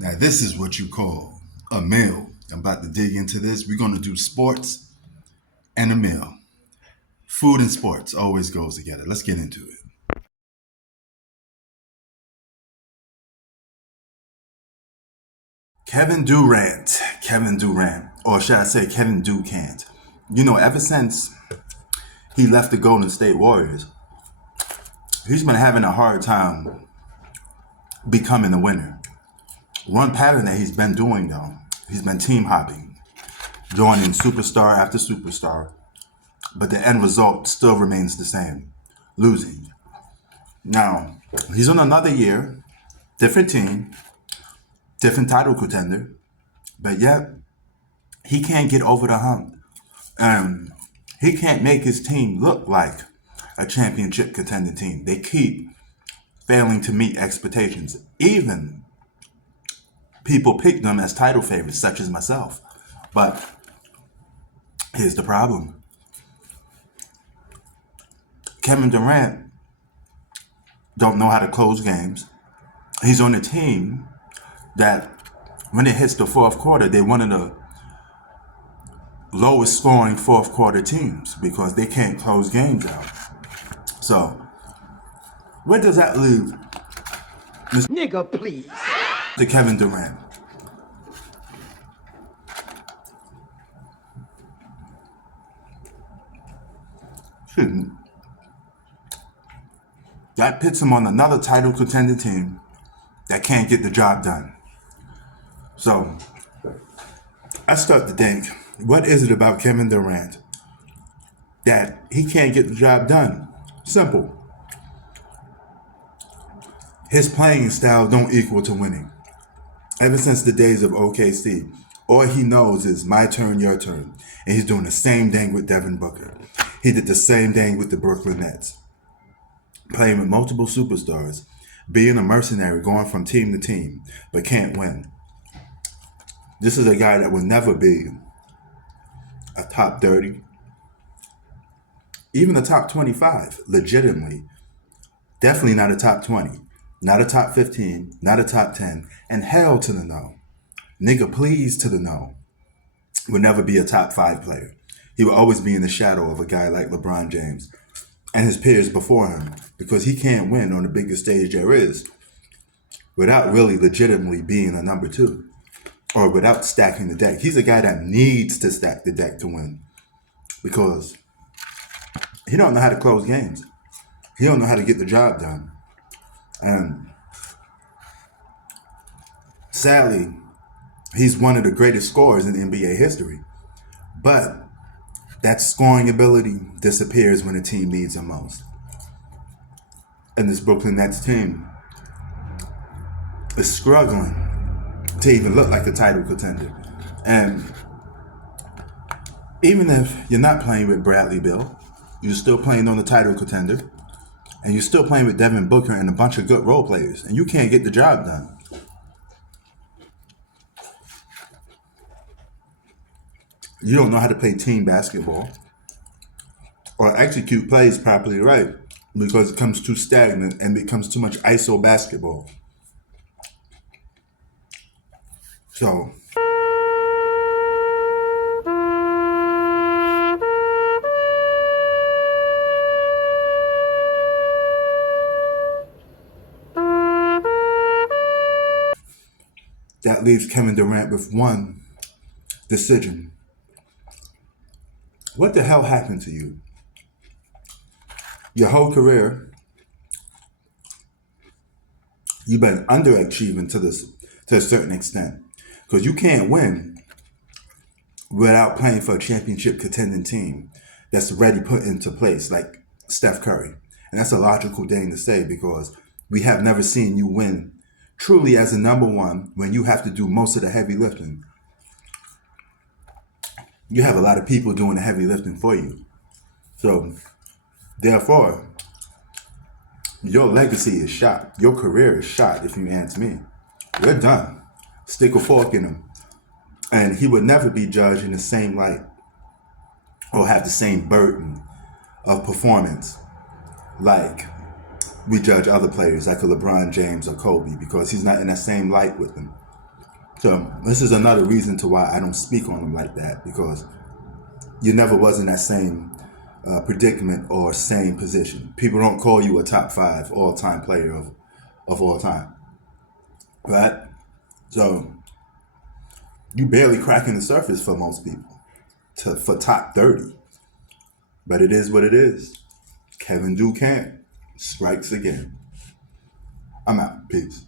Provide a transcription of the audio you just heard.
Now, this is what you call a meal. I'm about to dig into this. We're going to do sports and a meal. Food and sports always goes together. Let's get into it. Kevin Durant, or should I say Kevin Durant. Ever since he left the Golden State Warriors, he's been having a hard time becoming a winner. One pattern that he's been doing, though, he's been team hopping, joining superstar after superstar, but the end result still remains the same, losing. Now, he's on another year, different team, different title contender, but yet he can't get over the hump. He can't make his team look like a championship contending team. They keep failing to meet expectations. Even people pick them as title favorites, such as myself. But here's the problem. Kevin Durant don't know how to close games. He's on a team that when it hits the fourth quarter, they're one of the lowest scoring fourth quarter teams because they can't close games out. So, where does that leave Nigga, please. to Kevin Durant? Shouldn't. That pits him on another title contending team that can't get the job done. So, I start to think, what is it about Kevin Durant that he can't get the job done? Simple. His playing style don't equal to winning. Ever since the days of OKC, all he knows is my turn, your turn. And he's doing the same thing with Devin Booker. He did the same thing with the Brooklyn Nets. Playing with multiple superstars, being a mercenary, going from team to team, but can't win. This is a guy that will never be a top 30, even a top 25, legitimately. Definitely not a top 20, not a top 15, not a top 10, and hell to the no. Nigga, please to the no. Would never be a top 5 player. He will always be in the shadow of a guy like LeBron James and his peers before him because he can't win on the biggest stage there is without really legitimately being a number 2 or without stacking the deck. He's a guy that needs to stack the deck to win because he don't know how to close games. He don't know how to get the job done. And sadly, he's one of the greatest scorers in NBA history. But that scoring ability disappears when a team needs him most. And this Brooklyn Nets team is struggling to even look like a title contender. And even if you're not playing with Bradley Beal, you're still playing on the title contender, and you're still playing with Devin Booker and a bunch of good role players, and you can't get the job done. You don't know how to play team basketball or execute plays properly, right? Because it becomes too stagnant and becomes too much ISO basketball. So, that leaves Kevin Durant with one decision. What the hell happened to you? Your whole career, you've been underachieving to a certain extent. Because you can't win without playing for a championship contending team that's already put into place, like Steph Curry. And that's a logical thing to say because we have never seen you win truly as a number 1 when you have to do most of the heavy lifting. You have a lot of people doing the heavy lifting for you. So, therefore, your legacy is shot. Your career is shot, if you ask me. You're done. Stick a fork in him. And he would never be judged in the same light or have the same burden of performance like we judge other players like a LeBron James or Kobe because he's not in that same light with them. So this is another reason to why I don't speak on him like that, because you never was in that same predicament or same position. People don't call you a top 5 all-time player of all time, right? So you barely cracking the surface for most people for top 30. But it is what it is. Kevin Durant strikes again. I'm out. Peace.